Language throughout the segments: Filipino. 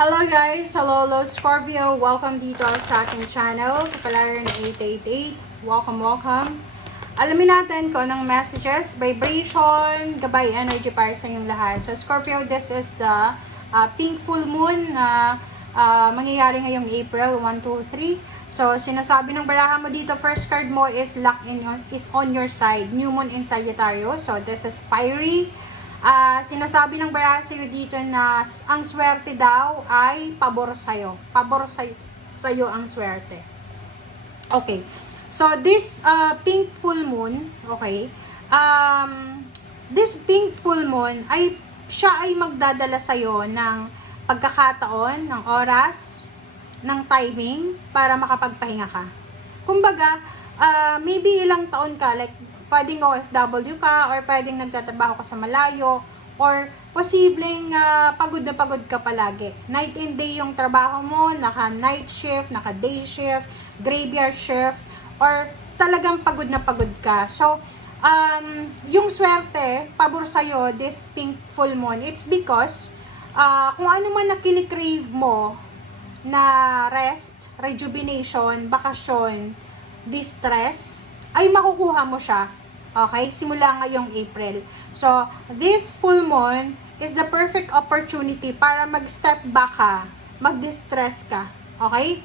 Hello guys! Hello Scorpio! Welcome dito sa aking channel, Kapalaran 888. Welcome! Alamin natin kung anong messages, vibration, gabay energy para sa inyong lahat. So Scorpio, this is the pink full moon na mangyayari ngayong April 1, 2, 3. So sinasabi ng baraha mo dito, first card mo is is on your side. New moon in Sagittarius. So this is fiery. Sinasabi ng baraha sa'yo dito na ang swerte daw ay pabor sa'yo. Pabor sa'yo ang swerte. Okay. So, this pink full moon, okay, this pink full moon, siya ay magdadala sa'yo ng pagkakataon, ng oras, ng timing, para makapagpahinga ka. Kumbaga, maybe ilang taon ka, like, pwedeng OFW ka, or pwedeng nagtatrabaho ka sa malayo, or posibleng pagod na pagod ka palagi. Night and day yung trabaho mo, naka-night shift, naka-day shift, graveyard shift, or talagang pagod na pagod ka. So, yung swerte, pabor sa'yo, this pink full moon, it's because, kung ano man na kinikrave mo, na rest, rejuvenation, bakasyon, distress, ay makukuha mo siya. Okay? Simula ngayong April. So, this full moon is the perfect opportunity para mag-step back ka, mag-distress ka. Okay?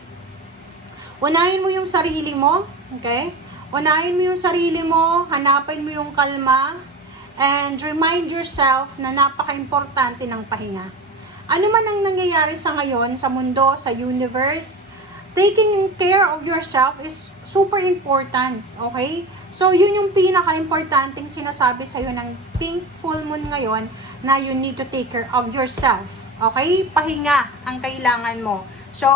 Unahin mo yung sarili mo. Okay? Unahin mo yung sarili mo, hanapin mo yung kalma, and remind yourself na napaka-importante ng pahinga. Ano man ang nangyayari sa ngayon, sa mundo, sa universe, taking care of yourself is super important, okay? So, yun yung pinaka-importanting sinasabi sa'yo ng pink full moon ngayon na you need to take care of yourself, okay? Pahinga ang kailangan mo. So,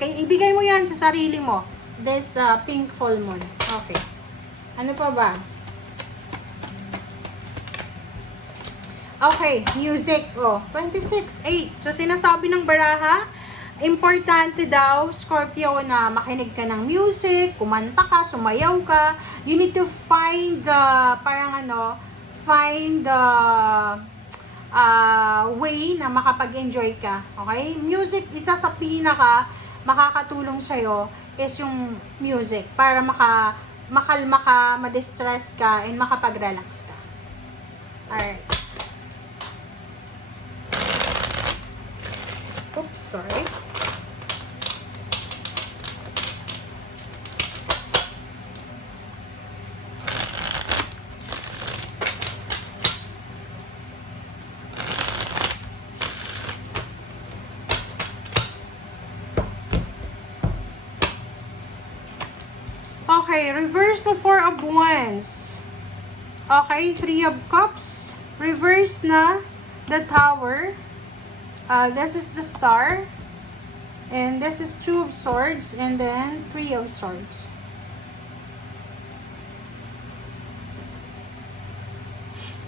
ibigay mo yan sa sarili mo, this pink full moon. Okay. Ano pa ba? Okay, music. 26-8. So, sinasabi ng baraha, importante daw, Scorpio, na makinig ka ng music, kumanta ka, sumayaw ka. You need to find way na makapag-enjoy ka. Okay? Music, isa sa pinaka makakatulong sa'yo is yung music para makalma ka, ma-distress ka, and makapag-relax ka. Alright. Oops, sorry. Okay, reverse the Four of Wands. Okay, Three of Cups. Reverse na the Tower. This is the Star. And this is Two of Swords. And then Three of Swords.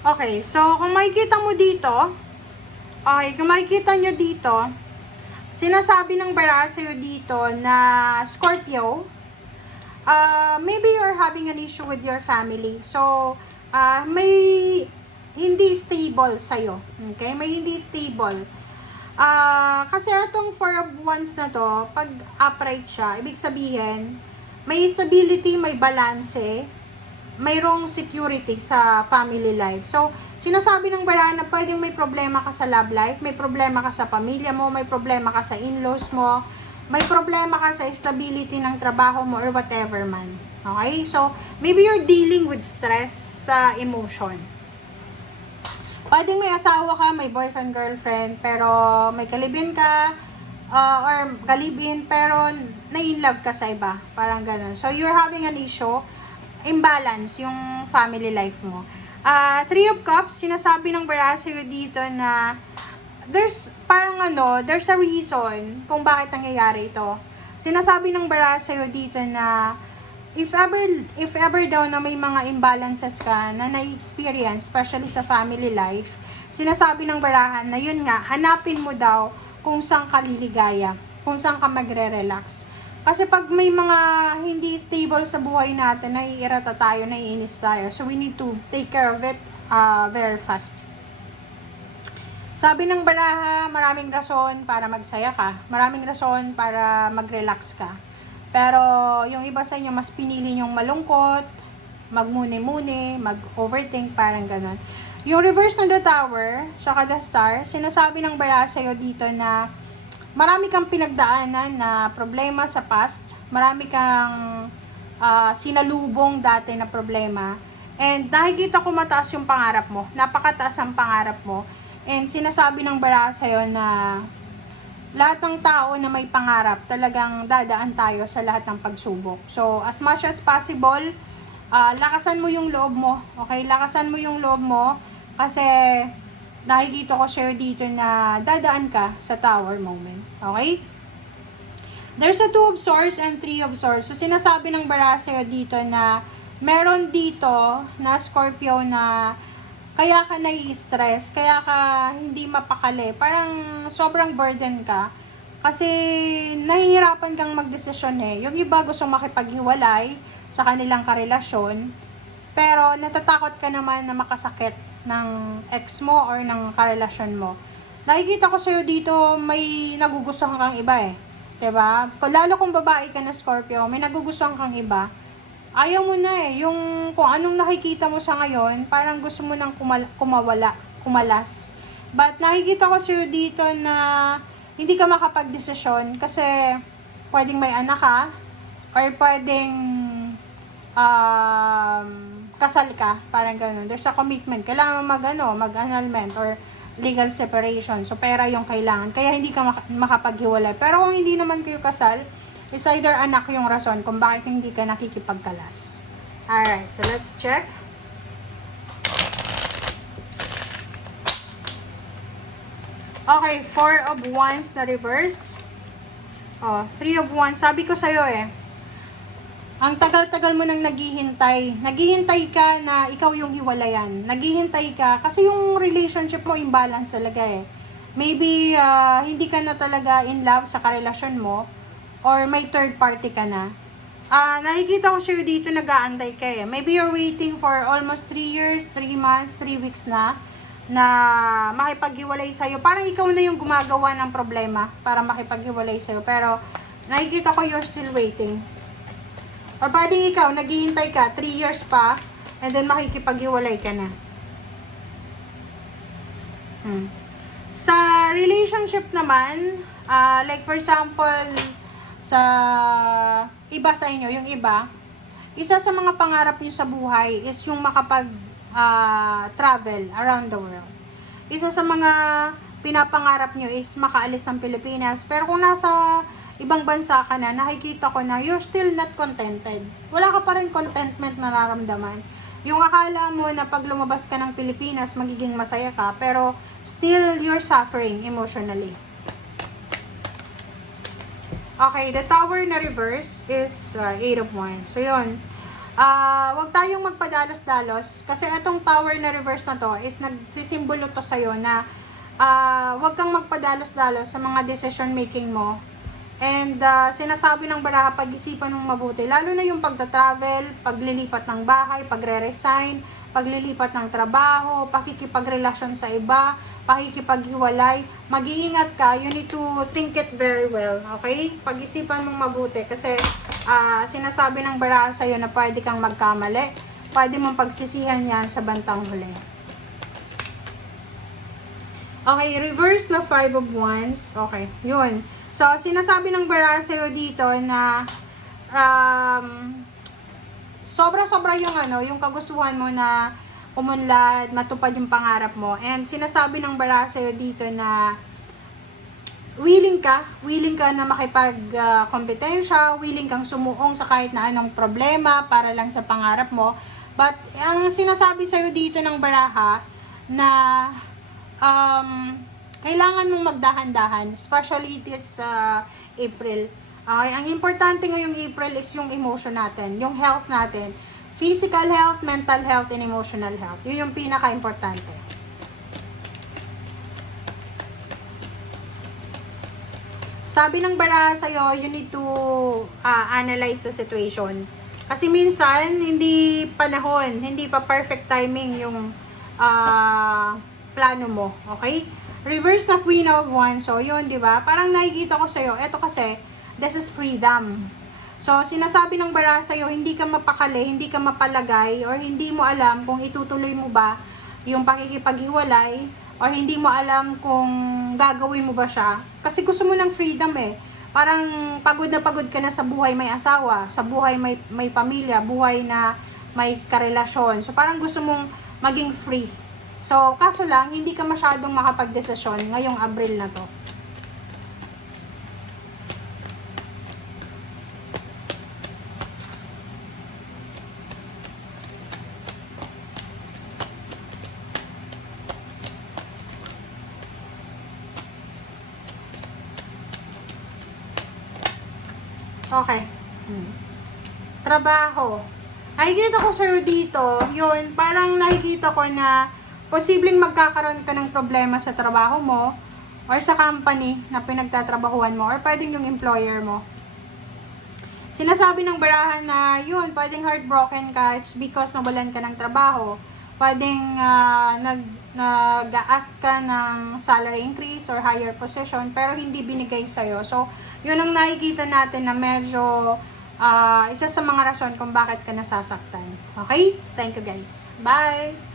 Okay, so kung makikita mo dito, kung makikita nyo dito, sinasabi ng baraha sa'yo dito na Scorpio, maybe you're having an issue with your family. So, may hindi stable sa'yo. Okay? May hindi stable. Kasi itong Four of Wands na to, pag upright siya, ibig sabihin, may stability, may balance, mayroong security sa family life. So, sinasabi ng baraha na pwedeng may problema ka sa love life, may problema ka sa pamilya mo, may problema ka sa in-laws mo, may problema ka sa stability ng trabaho mo or whatever man. Okay? So, maybe you're dealing with stress sa emotion. Pwedeng may asawa ka, may boyfriend, girlfriend, pero may kalibin ka, or kalibin, pero na-in-love ka sa iba. Parang ganun. So, you're having an issue, imbalance yung family life mo. Three of Cups, sinasabi ng baraha sa'yo dito na there's a reason kung bakit nangyayari ito. Sinasabi ng baraha sa'yo dito na if ever daw na may mga imbalances ka na na-experience, especially sa family life, sinasabi ng barahan na yun nga, hanapin mo daw kung saan ka liligaya, kung saan ka magre-relax. Kasi pag may mga hindi stable sa buhay natin, naiirata tayo, naiinis tayo. So we need to take care of it very fast. Sabi ng baraha, maraming rason para magsaya ka. Maraming rason para mag-relax ka. Pero yung iba sa inyo, mas pinili yung malungkot, magmuni-muni, mag-overthink, parang ganon. Yung reverse ng the tower, saka the star, sinasabi ng baraha sa'yo dito na marami kang pinagdaanan na problema sa past. Marami kang sinalubong dati na problema. And nakikita ko mataas yung pangarap mo. Napakataas ang pangarap mo. And sinasabi ng baraha sa'yo na lahat ng tao na may pangarap, talagang dadaan tayo sa lahat ng pagsubok. So, as much as possible, lakasan mo yung loob mo. Okay? Lakasan mo yung loob mo kasi nakikita ko sa'yo dito na dadaan ka sa tower moment. Okay? There's a 2 of swords and 3 of swords. So, sinasabi ng baraha sa'yo dito na meron dito na Scorpio na kaya ka nai-stress, kaya ka hindi mapakali, parang sobrang burden ka, kasi nahihirapan kang magdesisyon eh. Yung iba gusto makipaghiwalay sa kanilang karelasyon, pero natatakot ka naman na makasakit ng ex mo or ng karelasyon mo. Nakikita ko sa'yo dito, may nagugustuhan kang iba eh. 'Di ba? Lalo kung babae ka na Scorpio, may nagugustuhan kang iba. Ayaw mo na eh, yung kung anong nakikita mo sa ngayon, parang gusto mo nang kumalas. But nakikita ko sa'yo dito na hindi ka makapag-desisyon kasi pwedeng may anak ka or pwedeng kasal ka, parang ganun. There's a commitment. Kailangan mag-annulment or legal separation. So, pera yung kailangan. Kaya hindi ka makapaghiwalay. Pero kung hindi naman kayo kasal, is either anak yung rason kung bakit hindi ka nakikipagkalas. Alright, so let's check. Okay, 4 of Wands na reverse. 3 of Wands. Sabi ko sa'yo eh, ang tagal-tagal mo nang naghihintay. Naghihintay ka na ikaw yung hiwalayan. Naghihintay ka kasi yung relationship mo imbalance talaga eh. Maybe hindi ka na talaga in love sa karelasyon mo, or may third party ka na. Nakikita ko sa'yo dito nag-aantay ka eh. Maybe you're waiting for almost 3 years, 3 months, 3 weeks na makipaghiwalay sa'yo. Parang ikaw na yung gumagawa ng problema para makipaghiwalay sa'yo. Pero nakikita ko you're still waiting. Or pwedeng ikaw, naghihintay ka 3 years pa and then makikipaghiwalay ka na. Sa relationship naman, like for example, sa iba sa inyo, yung iba, isa sa mga pangarap nyo sa buhay is yung makapag-travel around the world. Isa sa mga pinapangarap nyo is makaalis ng Pilipinas. Pero kung nasa ibang bansa ka na, nakikita ko na you're still not contented. Wala ka pa rin contentment na nararamdaman. Yung akala mo na pag lumabas ka ng Pilipinas, magiging masaya ka, pero still you're suffering emotionally. Okay, the tower na reverse is 8 of Wands. So, yun. Wag tayong magpadalos-dalos kasi itong tower na reverse na to is nagsisimbolo to sa'yo na wag kang magpadalos-dalos sa mga decision making mo. And sinasabi ng baraha, pag-isipan mong mabuti. Lalo na yung pagta-travel, paglilipat ng bahay, pagre-resign, paglilipat ng trabaho, pakikipagrelasyon sa iba, pakikipaghiwalay, mag-iingat ka, you need to think it very well, okay? Pag-isipan mong mabuti kasi sinasabi ng baraha sa'yo na pwede kang magkamali, pwede mong pagsisihan yan sa bandang huli. Okay, reverse na 5 of Wands, okay, yun. So, sinasabi ng baraha sa'yo dito na sobra-sobra yung kagustuhan mo na umunlad, matupad yung pangarap mo. And sinasabi ng baraha sa'yo dito na willing ka na makipag-kompetensya, willing kang sumuong sa kahit na anong problema para lang sa pangarap mo. But, ang sinasabi sa'yo dito ng baraha na kailangan mong magdahan-dahan, especially this April. Okay, ang importante ngayong April is yung emotion natin, yung health natin. Physical health, mental health, and emotional health. Yun yung pinaka-importante. Sabi ng baraha sa'yo, you need to analyze the situation. Kasi minsan, hindi panahon, hindi pa perfect timing yung plano mo. Okay? Reverse na Queen of Wands. So, yun, di ba? Parang nakikita ko sa'yo. Ito kasi, this is freedom. So, sinasabi ng bara sa'yo, hindi ka mapakali, hindi ka mapalagay, or hindi mo alam kung itutuloy mo ba yung pakikipaghiwalay, or hindi mo alam kung gagawin mo ba siya. Kasi gusto mo ng freedom eh. Parang pagod na pagod ka na sa buhay may asawa, sa buhay may pamilya, buhay na may karelasyon. So, parang gusto mong maging free. So, kaso lang, hindi ka masyadong makapag-desisyon ngayong Abril na to. Okay. Trabaho. Nakikita ko sa'yo dito, yun, parang nakikita ko na posibleng magkakaroon ka ng problema sa trabaho mo or sa company na pinagtatrabahuan mo or pwedeng yung employer mo. Sinasabi ng barahan na yun, pwedeng heartbroken ka, it's because nawalan ka ng trabaho. Pwedeng nag-ask ka ng salary increase or higher position pero hindi binigay sa'yo. So, yun ang nakikita natin na medyo isa sa mga rason kung bakit ka nasasaktan. Okay? Thank you guys. Bye!